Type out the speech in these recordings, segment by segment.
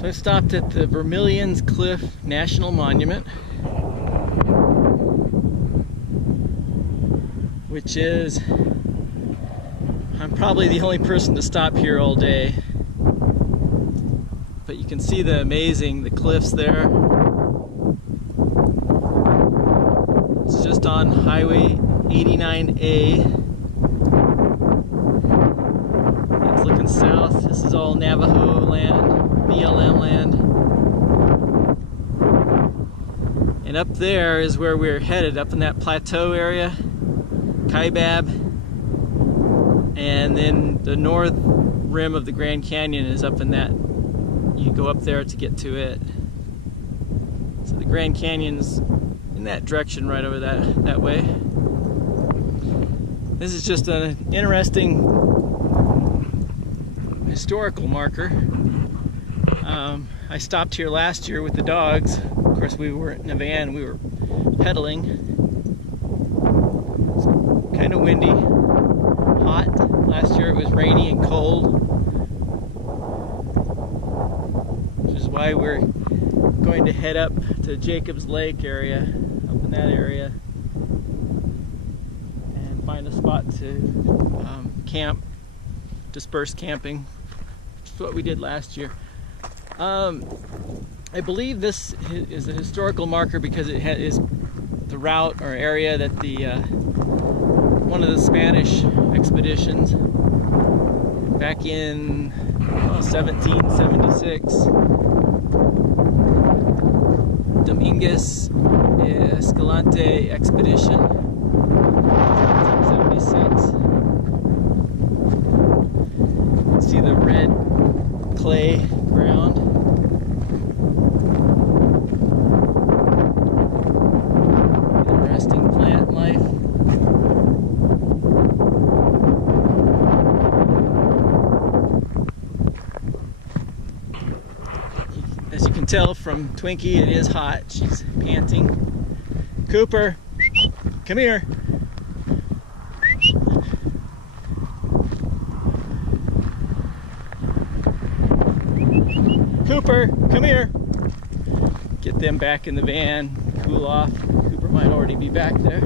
So I stopped at the Vermilion's Cliff National Monument, which is, I'm probably the only person to stop here all day. But you can see the cliffs there. It's just on Highway 89A. It's looking south. This is all Navajo land, BLM land. And up there is where we're headed, up in that plateau area, Kaibab. And then the north rim of the Grand Canyon is up in that. You go up there to get to it. So the Grand Canyon's in that direction right over that way. This is just an interesting historical marker. I stopped here last year with the dogs. Of course, we weren't in a van, we were pedaling. It's kind of windy, hot. Last year it was rainy and cold, which is why we're going to head up to Jacobs Lake area, up in that area, and find a spot to camp, disperse camping. Which is what we did last year. I believe this is a historical marker because it is the route or area that one of the Spanish expeditions back in 1776, Dominguez Escalante expedition, 1776. You can see the red clay ground. Interesting plant life. As you can tell from Twinkie, it is hot. She's panting. Cooper, come here. Cooper, come here. Get them back in the van, cool off. Cooper might already be back there.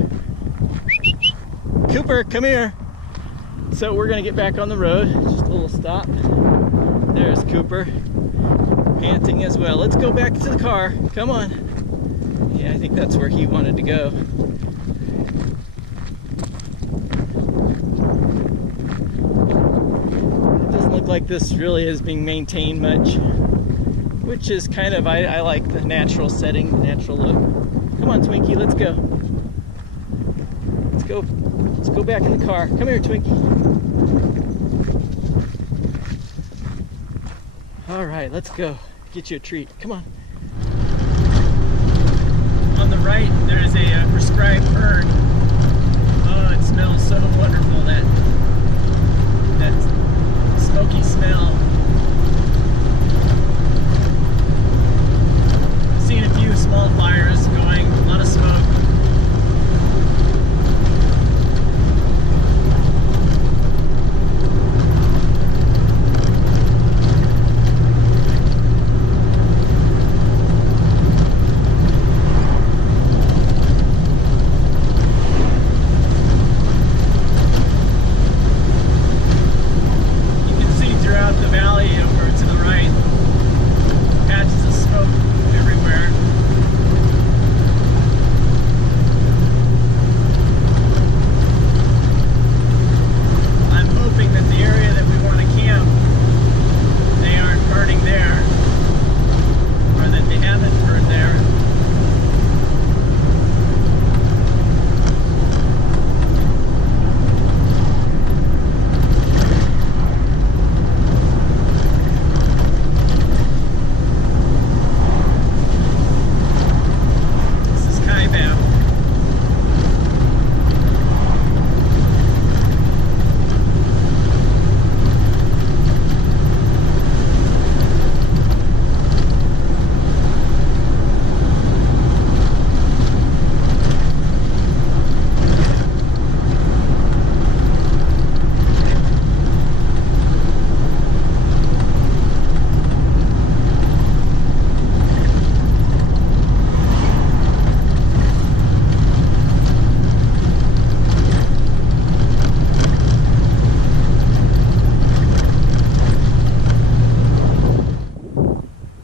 Cooper, come here. So we're gonna get back on the road. Just a little stop. There's Cooper, panting as well. Let's go back to the car. Come on. Yeah, I think that's where he wanted to go. It doesn't look like this really is being maintained much, which is kind of, I like the natural setting, the natural look. Come on, Twinkie, let's go. Let's go back in the car. Come here, Twinkie. All right, let's go. Get you a treat. Come on. On the right, there's a prescribed fern. Oh, it smells so wonderful, that smoky smell. Seen a few small fires going, a lot of smoke. You can see throughout the valley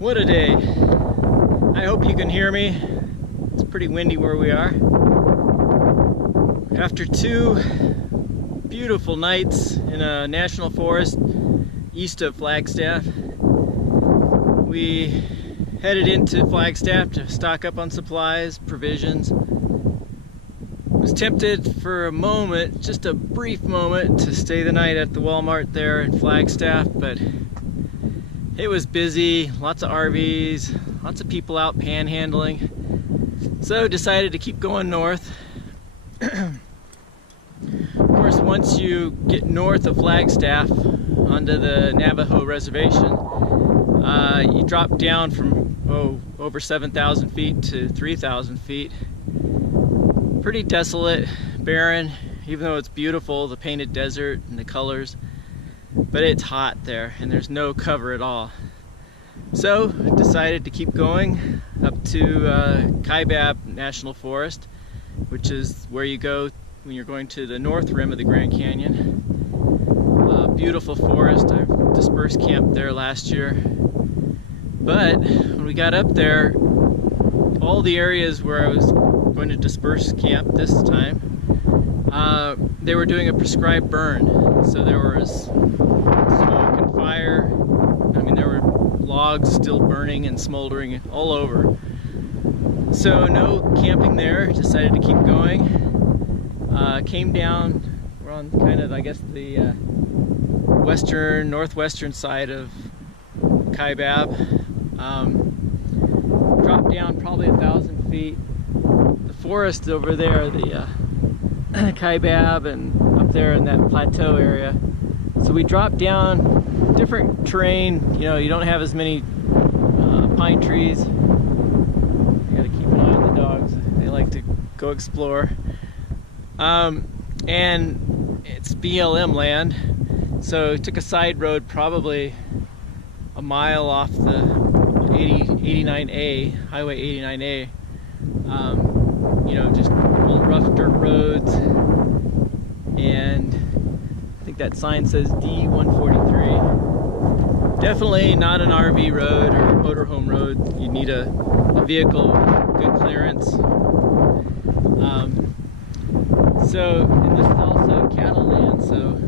What a day. I hope you can hear me. It's pretty windy where we are. After 2 beautiful nights in a national forest east of Flagstaff, we headed into Flagstaff to stock up on supplies, provisions. Was tempted for a moment, just a brief moment, to stay the night at the Walmart there in Flagstaff, but it was busy, lots of RVs, lots of people out panhandling. So decided to keep going north. Of course, once you get north of Flagstaff onto the Navajo reservation, you drop down from over 7,000 feet to 3,000 feet. Pretty desolate, barren, even though it's beautiful, the painted desert and the colors, but it's hot there and there's no cover at all. So decided to keep going up to HWY National Forest, which is where you go when you're going to the north rim of the Grand Canyon. Beautiful forest. I've dispersed camped there last year, but when we got up there, all the areas where I was going to disperse camp this time, they were doing a prescribed burn. So there was smoke and fire. I mean, there were logs still burning and smoldering all over. So no camping there, decided to keep going. Came down, we're on kind of, I guess, the northwestern side of HWY. Dropped down probably 1,000 feet. The forest over there, the HWY, and up there in that plateau area. So we dropped down, different terrain, you know, you don't have as many pine trees. You gotta keep an eye on the dogs, they like to go explore. And it's BLM land, so took a side road probably a mile off the 89A, Highway 89A. You know, just little rough dirt roads, and I think that sign says D143. Definitely not an RV road or motorhome road. You need a vehicle with good clearance. And this is also cattle land, so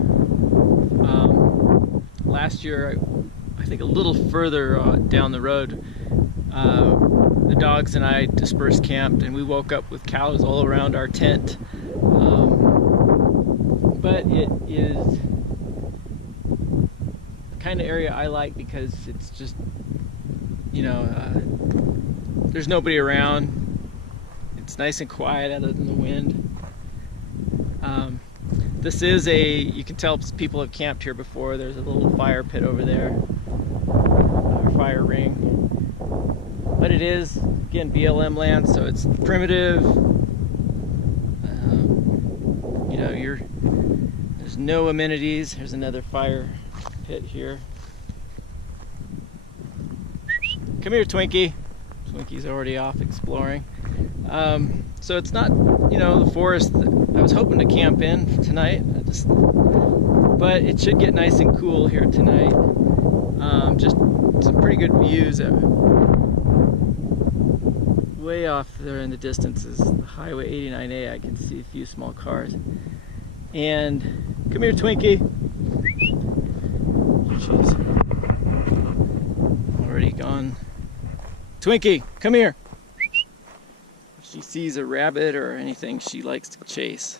last year, I think a little further down the road, the dogs and I dispersed camped, and we woke up with cows all around our tent. But it is the kind of area I like because it's just, you know, there's nobody around. It's nice and quiet other than the wind. This is you can tell people have camped here before. There's a little fire pit over there, fire ring. But it is, again, BLM land, so it's primitive. You know, there's no amenities. There's another fire pit here. Come here, Twinkie. Twinkie's already off exploring. So it's not, you know, the forest that I was hoping to camp in tonight. But it should get nice and cool here tonight. Just some pretty good views. Way off there in the distance is the Highway 89A. I can see a few small cars. And come here, Twinkie. She's already gone. Twinkie, come here. If she sees a rabbit or anything, she likes to chase.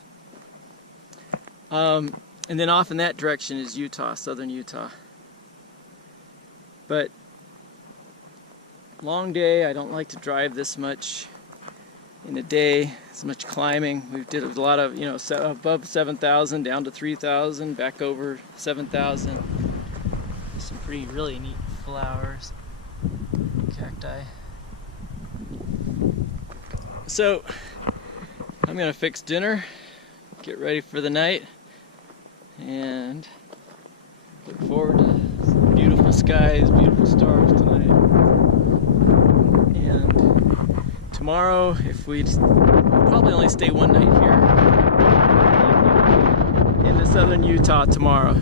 And then off in that direction is Utah, southern Utah. But long day. I don't like to drive this much in a day, this much climbing. We did a lot of, you know, above 7,000, down to 3,000, back over 7,000. Some pretty, really neat flowers, cacti. So, I'm gonna fix dinner, get ready for the night, and look forward to some beautiful skies, beautiful stars tonight. And tomorrow, we'll probably only stay one night here in the southern Utah tomorrow.